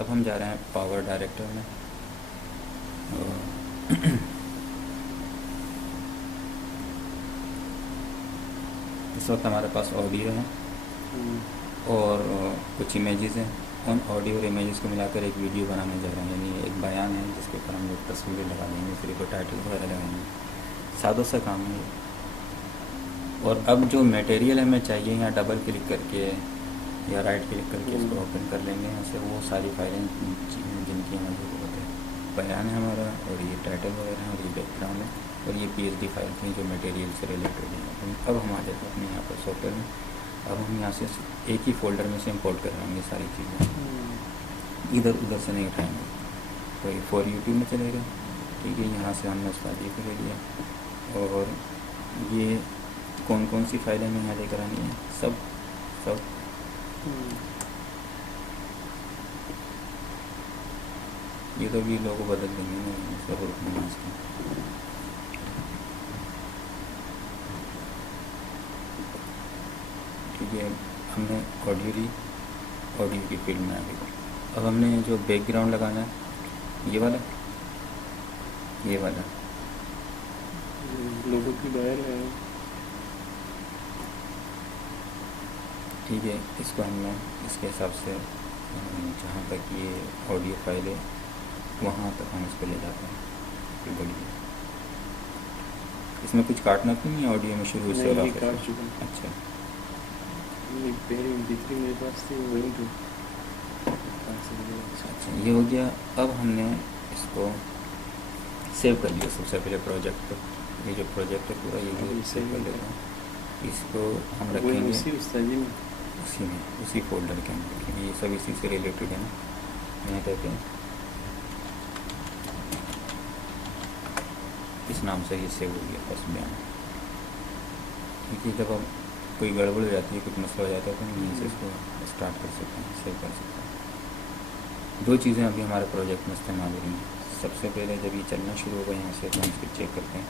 अब हम जा रहे हैं पावर डायरेक्टर में इस वक्त हमारे पास ऑडियो है और कुछ इमेजेस हैं। उन ऑडियो और इमेजेस को मिलाकर एक वीडियो बनाने जा रहे हैं, यानी एक बयान है जिसके ऊपर हम लोग तस्वीरें लगा देंगे, फिर कोई टाइटल वगैरह लगाएंगे। सादों सा काम है। और अब जो मटेरियल हमें चाहिए, यहाँ डबल क्लिक करके या राइट क्लिक करके इसको ओपन कर लेंगे। यहाँ से वो सारी फाइलें जिनकी हमें ज़रूरत है, बयान है हमारा, और ये टाइटल वगैरह है, और ये बैकग्राउंड है, और ये PSD फाइल थी जो मटेरियल से रिलेटेड है। अब हम आ जाते हैं अपने यहाँ पर सॉफ्टवेयर में। अब हम यहाँ से एक ही फोल्डर में से इंपोर्ट करवाएंगे सारी चीज़ें, इधर उधर से नहीं उठाएंगे। तो ये फॉर यूट्यूब में चलेगा, ठीक है। यहाँ से हमने उसका ये ले लिया, और ये कौन कौन सी फाइलें हमें यहाँ लेकर आनी है, सब ये तो भी लोगों बदल देंगे सब इसका। ठीक है, हमने ऑडियो की फील्ड में आ गई। अब हमने जो बैकग्राउंड लगाना है, ये वाला लोगों की बाहर है, ठीक है। इसको हमने इसके हिसाब से जहाँ तक ये ऑडियो फाइल है वहाँ तक हम इसको ले जाते हैं। ये बोलिए, इसमें कुछ काटना तो नहीं है ऑडियो में शुरू से? नहीं, काट चुका। अच्छा, पहले दिखती मेरे पास थी, वही तो अच्छा, ये हो गया। अब हमने इसको सेव कर लिया सबसे पहले प्रोजेक्ट को। ये जो प्रोजेक्ट है पूरा ये सेव कर लेते हैं। इसको हम रखेंगे उसी फोल्डर के अंदर, क्योंकि ये सब इसी से रिलेटेड है ना। यहाँ कहते हैं इस नाम से ये सेव हो गया फर्स्ट बयान। क्योंकि जब अब कोई गड़बड़ हो जाती है, कुछ मसला हो जाता है, तो हम यहीं से इसको स्टार्ट कर सकते हैं, सेव कर सकते हैं। दो चीज़ें अभी हमारे प्रोजेक्ट में इस्तेमाल हो रही हैं। सबसे पहले जब ये चलना शुरू होगा यहाँ से, तो हम इसको चेक करते हैं।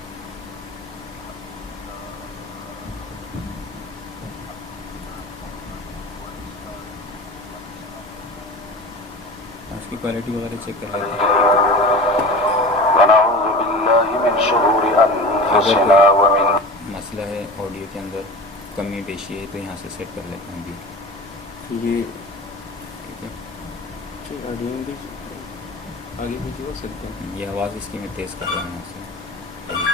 इसकी क्वालिटी वगैरह चेक कर लेते हैं। अगर मसला है ऑडियो के अंदर, कमी बेशी है, तो यहाँ से सेट कर लेते हैं अभी। ये ठीक है, आगे पीछे हो सकते हैं। ये आवाज़ इसकी मैं तेज़ कर रहा हूँ यहाँ से,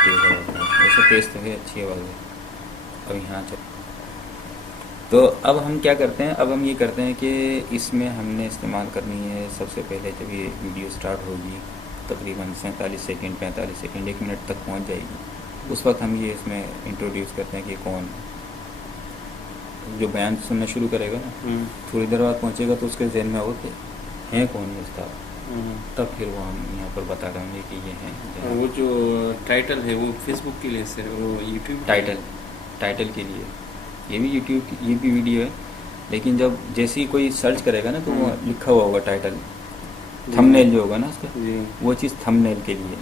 तेज़ आवाज़ है, वैसे तेज़ तो है, अच्छी आवाज़ है। अब यहाँ चल, तो अब हम क्या करते हैं, अब हम ये करते हैं कि इसमें हमने इस्तेमाल करनी है सबसे पहले, जब ये वीडियो स्टार्ट होगी तकरीबन 47 सेकंड 45 सेकंड 1 मिनट तक पहुंच जाएगी, उस वक्त हम ये इसमें इंट्रोड्यूस करते हैं कि कौन जो बयान सुनना शुरू करेगा ना, थोड़ी देर बाद पहुंचेगा तो उसके जहन में होते हैं कौन ये उस्ताद, तब फिर वो हम यहाँ पर बता देंगे कि ये हैं। वो जो टाइटल है वो फेसबुक के लिए सर, वो यूट्यूब टाइटल के लिए, ये भी यूट्यूब की, ये भी वीडियो है, लेकिन जब जैसे ही कोई सर्च करेगा ना तो वो लिखा हुआ होगा टाइटल, थंबनेल जो होगा ना उसका, वो चीज़ थंबनेल के लिए।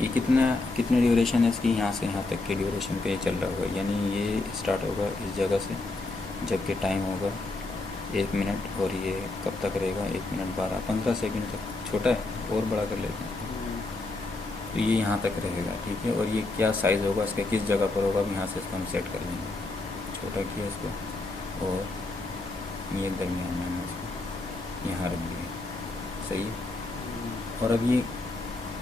ये कितने ड्यूरेशन है इसकी, यहाँ से यहाँ तक के ड्यूरेशन पे चल रहा होगा, यानी ये स्टार्ट होगा इस जगह से, जबकि टाइम होगा 1 मिनट, और ये कब तक रहेगा 1 मिनट 12-15 सेकंड तक। छोटा है और बड़ा कर लेते हैं, तो ये यहाँ तक रहेगा, ठीक है। और ये क्या साइज़ होगा इसका, किस जगह पर होगा, यहाँ से इसको हम सेट कर लेंगे, छोटा किया इसको, और ये दरमियान में हमने इसको यहाँ रख दिया, सही है। और अब ये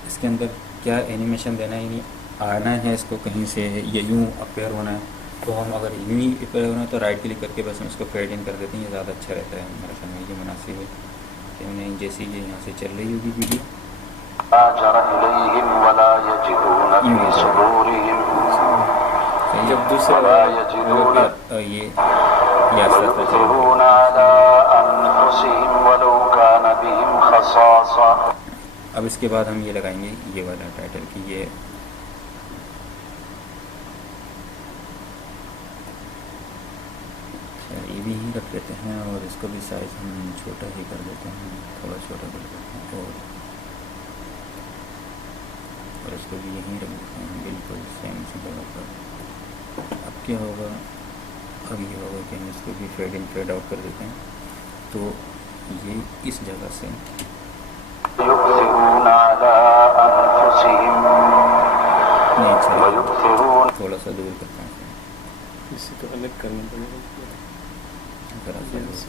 इसके अंदर क्या एनिमेशन देना है, आना है इसको कहीं से, ये यूँ अपेयर होना है, तो हम अगर यूँ ही अपेयर होना है तो राइट क्लिक करके बस हम इसको फेड इन कर देते हैं, ये ज़्यादा अच्छा रहता है मेरे ख्याल में, ये मुनासिब है। कि उन्हें जैसे ये यहाँ से चल रही होगी वीडियो, जब दूसरा ये अब इसके बाद हम ये लगाएंगे ये वाला टाइटल की, ये भी ही रख लेते हैं, और इसको भी साइज़ हम छोटा ही कर देते हैं, थोड़ा छोटा कर देते हैं, और इसको भी यहीं रख देते हैं बिल्कुल सेम सी जगह पर। अब क्या होगा, अब ये होगा कि हम इसको भी फेड इन फेड आउट कर देते हैं, तो ये इस जगह से नहीं चलेगा, थोड़ा सा दूर करता हूँ, इसे तो अलग करना पड़ेगा ज़रा सा यहाँ दूर। से।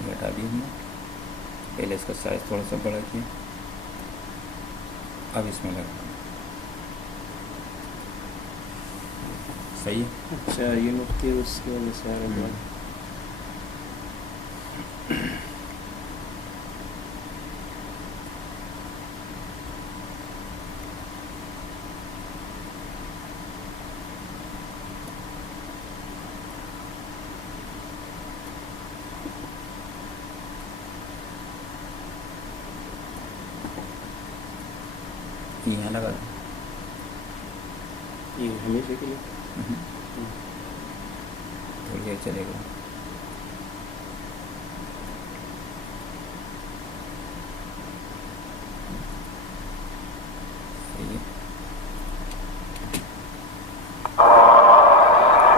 ये हटा दिया हमने, पहले इसका साइज़ थोड़ा सा बड़ा किया, अब इसमें लगा सही है। अच्छा ये नुक्ते उसकी वजह से आ रहा है। ये यहाँ लगा दो। ये हमेशा के लिए थोड़ी देर चलेगा। सही है।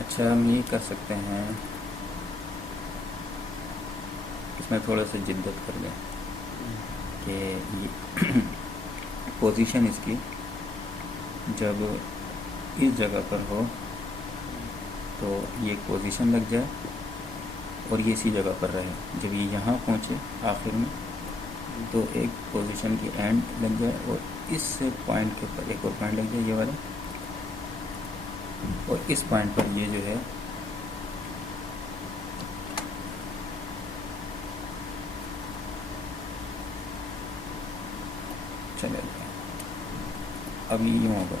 अच्छा हम ये कर सकते हैं, इसमें थोड़ा सा जिद्दत कर लें कि ये पोजीशन इसकी जब इस जगह पर हो तो ये एक पोजीशन लग जाए और ये इसी जगह पर रहे। जब ये यहाँ पहुँचे आखिर में तो एक पोजीशन की एंड लग जाए और इस पॉइंट के ऊपर एक और पॉइंट लग जाए ये वाला, और इस पॉइंट पर ये जो है चले जाए। अब ये यूँ होगा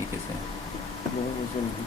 ये कैसे है? मुझे नहीं।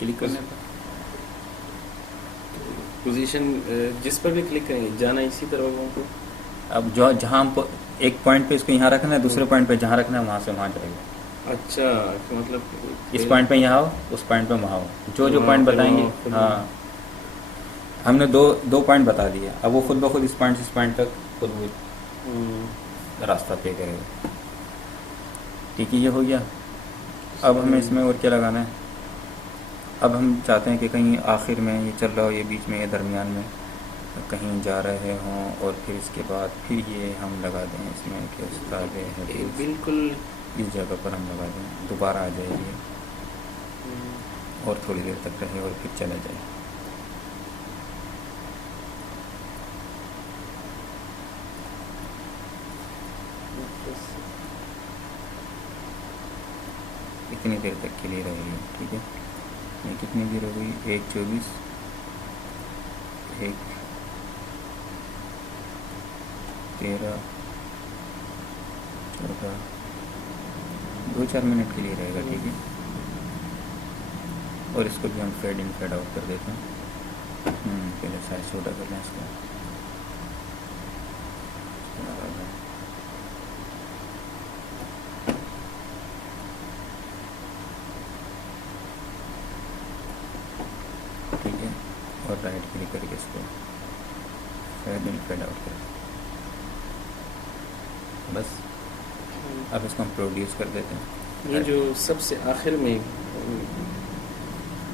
क्लिक करने पर पोजीशन जिस पर भी क्लिक करेंगे जाना इसी तरह लोगों को। अब जो जहाँ हम एक पॉइंट पे इसको यहाँ रखना है, दूसरे पॉइंट पे जहाँ रखना है वहाँ से वहाँ जाएगा। अच्छा तो मतलब इस पॉइंट पे यहाँ हो, उस पॉइंट पे वहाँ हो, जो जो वहाँ पॉइंट पे बताएंगे। वहाँ पे हाँ हमने दो पॉइंट बता दिए, अब वो खुद ब खुद इस पॉइंट से इस पॉइंट तक खुद वो रास्ता तय करेगा। ठीक है, ये हो गया। अब हमें इसमें और क्या लगाना है? अब हम चाहते हैं कि कहीं आखिर में ये चल रहा हो, ये बीच में, ये दरमियान में कहीं जा रहे हों, और फिर इसके बाद फिर ये हम लगा दें इसमें कि उस्ताद है बिल्कुल इस जगह पर हम लगा दें, दोबारा आ जाएगी और थोड़ी देर तक रहे और फिर चला जाए। इतनी देर तक के लिए रहेगी। ठीक है, ये कितनी देर हो गई? 1:24, 1:13, 14, 2-4 मिनट के लिए रहेगा। ठीक है, और इसको भी हम फेड इन फेड आउट कर देते हैं। पहले साइज छोटा कर लें इसका। ठीक है, और राइट क्लिक करके इसको फेड इन फेड आउट कर, बस। अब इसको हम प्रोड्यूस कर देते हैं। ये जो सबसे आखिर में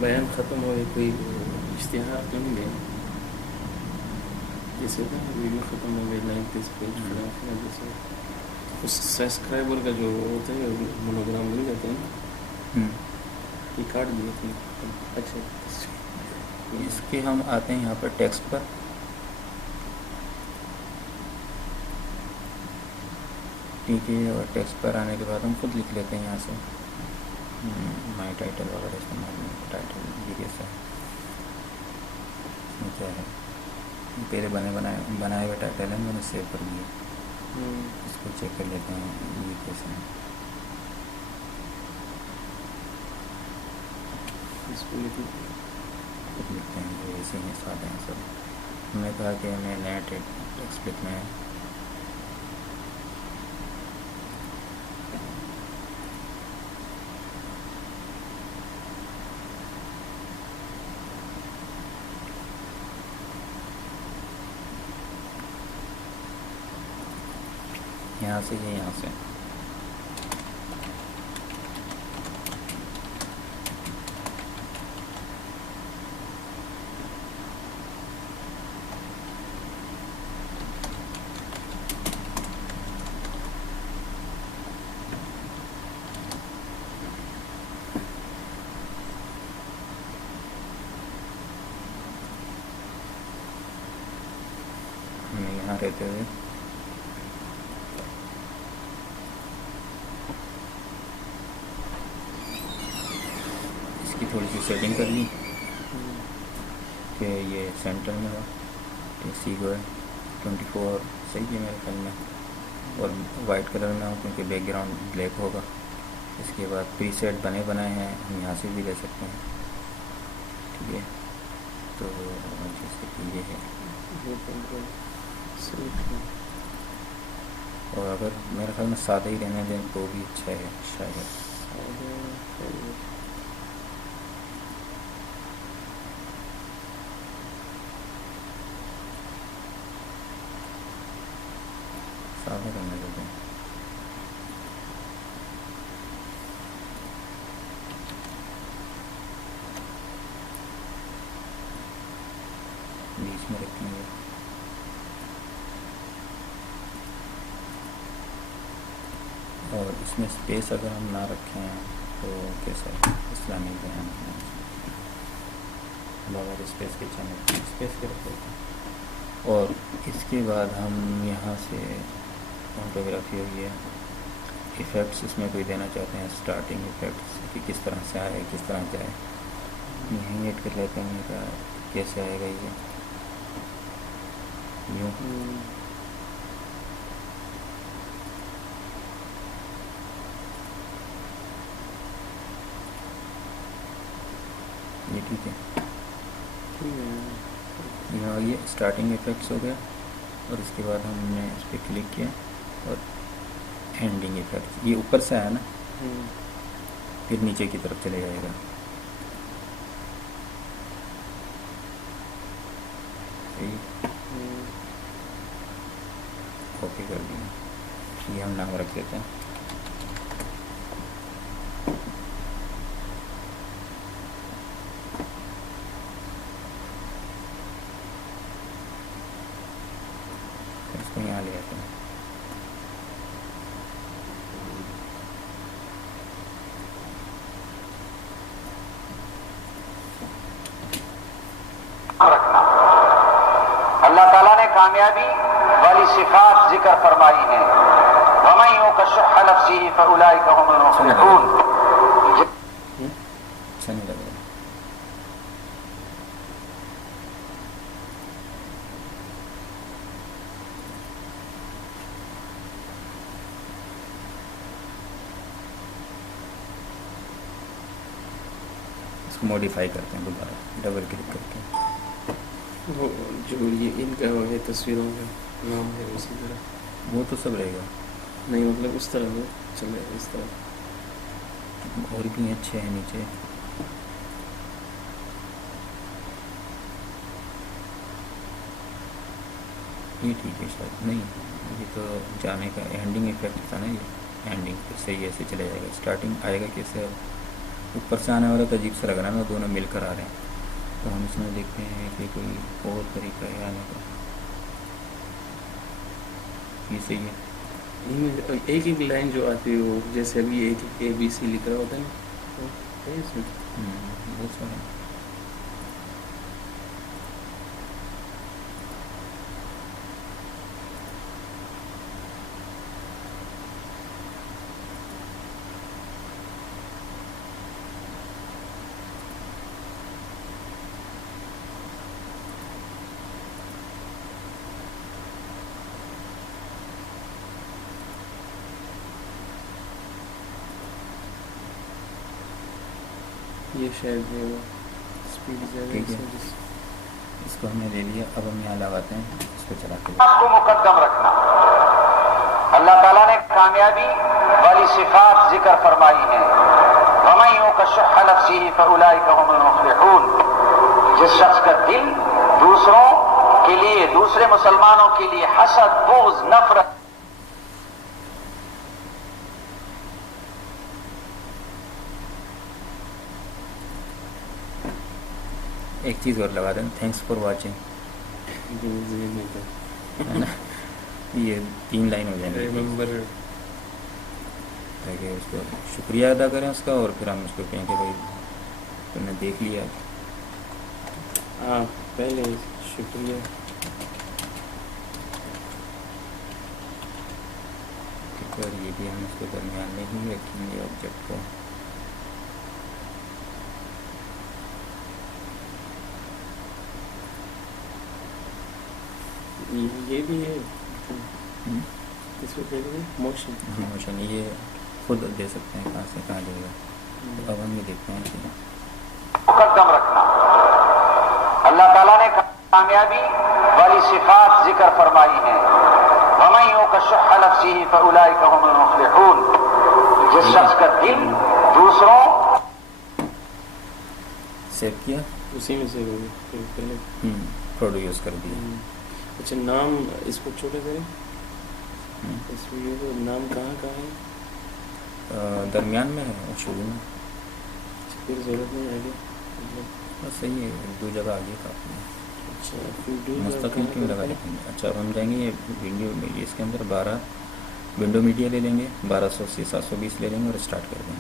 बयान ख़त्म हो गया, कोई इश्तिहार नहीं है जैसे होता है वीडियो ख़त्म हो गई, लाइक दिस पेज जैसे उस सब्सक्राइबर का जो होता है मोनोग्राम मिल जाते हैं, ये काट दिए थे। अच्छा इसके हम आते हैं यहाँ पर टेक्स्ट पर, ठीक है, और टेक्स्ट पर आने के बाद हम खुद लिख लेते हैं यहाँ से माई टाइटल वगैरह इस्तेमाल नहीं, टाइटल ये कैसा है, इसमें क्या है, पहले बनाए हुए टाइटल है, मैंने सेव कर दिया, इसको चेक कर लेते हैं ये कैसे है। इसको लिखते हैं जो ऐसे ही साथ हैं सब। हमने कहा कि हमें नया टेक्स्ट लिखना है, यहाँ से ये यहाँ से हमें यहाँ रहते हुए थोड़ी सी सेटिंग कर ली कि ये सेंटर में हो, सी को है 24 सही है मेरे ख्याल में, और वाइट कलर में हो क्योंकि बैकग्राउंड ब्लैक होगा। इसके बाद प्रीसेट बनाए हैं, हम यहाँ से भी ले सकते हैं, ठीक है। तो जैसे कि ये है, और अगर मेरे ख्याल में सादा ही रहने दें तो भी अच्छा है शायद। सादा करने देते हैं। बीच में रखेंगे, और इसमें स्पेस अगर हम ना रखें तो कैसा है, इस्लामिक बयान बगैर स्पेस के चैनल स्पेस के रख देते हैं। और इसके बाद हम यहाँ से फोटोग्राफी हो गया, इफ़ेक्ट्स इसमें कोई देना चाहते हैं, स्टार्टिंग इफ़ेक्ट्स कि किस तरह से आए किस तरह जाए, यहीं ऐड कर लेते हैं का कैसे आएगा ये यूँ। ये ठीक है, यहाँ ये स्टार्टिंग इफ़ेक्ट्स हो गया, और इसके बाद हमने इस पर क्लिक किया और एंडिंग इफ़ेक्ट्स, ये ऊपर से आया ना, फिर नीचे की तरफ चले जाएगा। कॉपी कर दिया, ये हम नाम रख देते हैं। इसको यहाँ ले आते हैं। रखना, अल्लाह ताला ने कामयाबी वाली सिफात जिक्र फरमाई है, वमन युक़ नफ्सिही फ़उलाइका हुमुल मुफ़्लिहून। अच्छा नहीं लग रहा, इसको मॉडिफाई करते हैं दोबारा डबल क्लिक करके। वो जो ये इनका वो है तस्वीरों का नाम है उसी तरह, वो तो सब रहेगा, नहीं मतलब उस तरह वो चले इस तरह। और भी अच्छे हैं नीचे, ये ठीक है शायद, नहीं ये तो जाने का एंडिंग इफेक्ट था ना, ये एंडिंग फिर से ये ऐसे चला जाएगा, स्टार्टिंग आएगा कैसे, ऊपर से आने वाला तो अजीब सा लग रहा है ना, दोनों मिलकर आ रहे हैं। तो हम इसमें देखते हैं कि कोई और तरीका है आने का, ये सही है। इनमें एक एक लाइन जो आती है वो जैसे अभी एक एक ABC लिख रहा होता है ना, तो है इसमें बहुत सारे। ये शायद ये स्पीड ज़्यादा ठीक है। है। इसको हमने ले लिया, अब हम यहाँ लगाते हैं, इसको चलाते हैं। को मुकद्दम रखना। अल्लाह ताला ने कामयाबी वाली सिफात जिक्र फरमाई हैं। वमन युक़ शुह्ह नफ्सिही फ़उलाइका हुमुल मुफ़्लिहून। जिस शख्स का दिल दूसरों के लिए, दूसरे मुसलमानों के लिए हसद, बुग़्ज़, नफरत एक चीज़ और लगा दें, थैंक्स फॉर वाचिंग, है ना। ये 3 लाइन हो जाएंगे रिमेंबर। ताकि उसको शुक्रिया अदा करें उसका, और फिर हम उसको कहें कि भाई तुमने देख लिया। हाँ, पहले शुक्रिया। और ये भी हम इसको दरमियान में ही रखेंगे ऑब्जेक्ट को। ये भी है इसको कहते हैं मोशन। मोशन ये खुद दे सकते हैं कहाँ से कहाँ देगा। तो अब हम ये देखते हैं कि मुकद्दम रखना। अल्लाह ताला ने कामयाबी वाली सिफात जिक्र फरमाई हैं। वमन युक़ शुह्ह नफ्सिही फ़उलाइका हुमुल मुफ़्लिहून। जिस शख्स का दिल दूसरों सेव किया, उसी में से पहले। प्रोड्यूस कर दिया। अच्छा, नाम इसको छोटा करें। इसमें ये तो नाम कहाँ है? दरमियान में है और शुरू में। फिर ज़रूरत नहीं आएगी। बस सही है, 2 जगह आगे काफ़ी है। अच्छा, फिर मुस्तकिल क्यों लगा देखेंगे। अच्छा, अब हम जाएंगे ये विंडो मीडिया, इसके अंदर 12 विंडो मीडिया ले लेंगे, 1200 से 720 ले लेंगे और स्टार्ट कर देंगे।